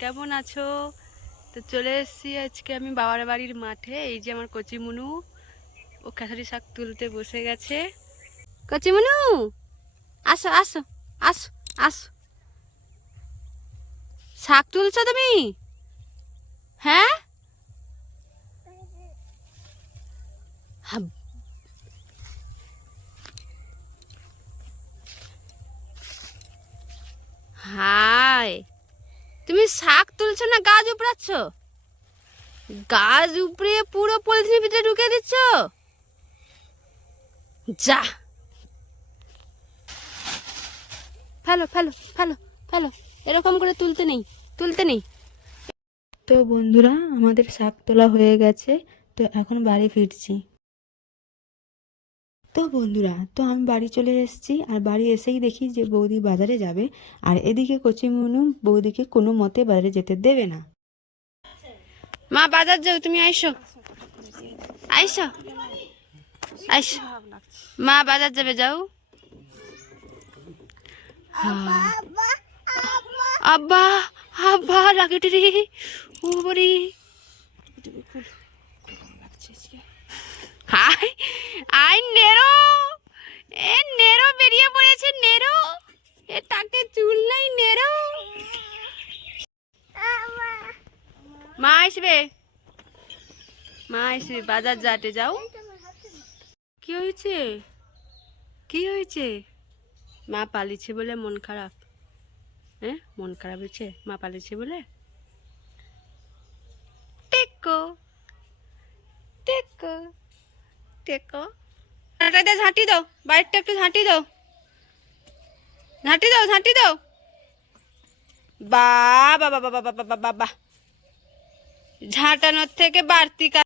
কেমন আছো? তো চলে এসেছি আজকে আমি বাবার বাড়ির মাঠে। এই যে আমার কচিমুনু, ও খেসারি শাক তুলতে বসে গেছে। কচিমুনু, আসো আসো আসো আসো। শাক তুলছো তুমি? হ্যাঁ, হাই, তুমি শাক তুলছো না গাছ উপড়াচ্ছ? গাছ উপড়ে পুরো পলিথিনের ভিতরে ঢুকে দিচ্ছ। যা, ফেলো ফেলো ফেলো ফেলো, এরকম করে তুলতে নেই, তুলতে নেই। তো বন্ধুরা, আমাদের শাক তোলা হয়ে গেছে। তো এখন বাড়ি ফিরছি। তো বন্ধুরা, তো আমি বাড়ি চলে এসেছি, আর বাড়ি এসেই দেখি যে বৌদি বাজারে যাবে, আর এদিকে কচিমুনু বৌদিকে কোনো মতে বাজারে যেতে দেবে না। মা বাজার যাও, তুমি আইসো আইসো আইসো। মা বাজার যাবে, যাও। আব্বা আব্বা রাকেট রে, ও বড়ি। হাই, আই নেরো, এ নেরো বেরিয়ে পড়েছে, নেরো। এ তাকে চুল নাই, নেরো। মা আসবে, মা আসবে, বাজার যাটে যাও। কি হয়েছে, কি হয়েছে? মা পালিয়েছে বলে মন খারাপ? হ্যাঁ, মন খারাপ হয়েছে মা পালিয়েছে বলে? টেকো টেকো টেকো, দিয়ে ঝাঁটি দাও, বাইরটা একটু ঝাঁটি দাও, ঝাঁটি দাও, ঝাঁটি দাও। বা বাবা বাবা বাবা বাবা, ঝাঁটানোর থেকে বাড়তি কাজ।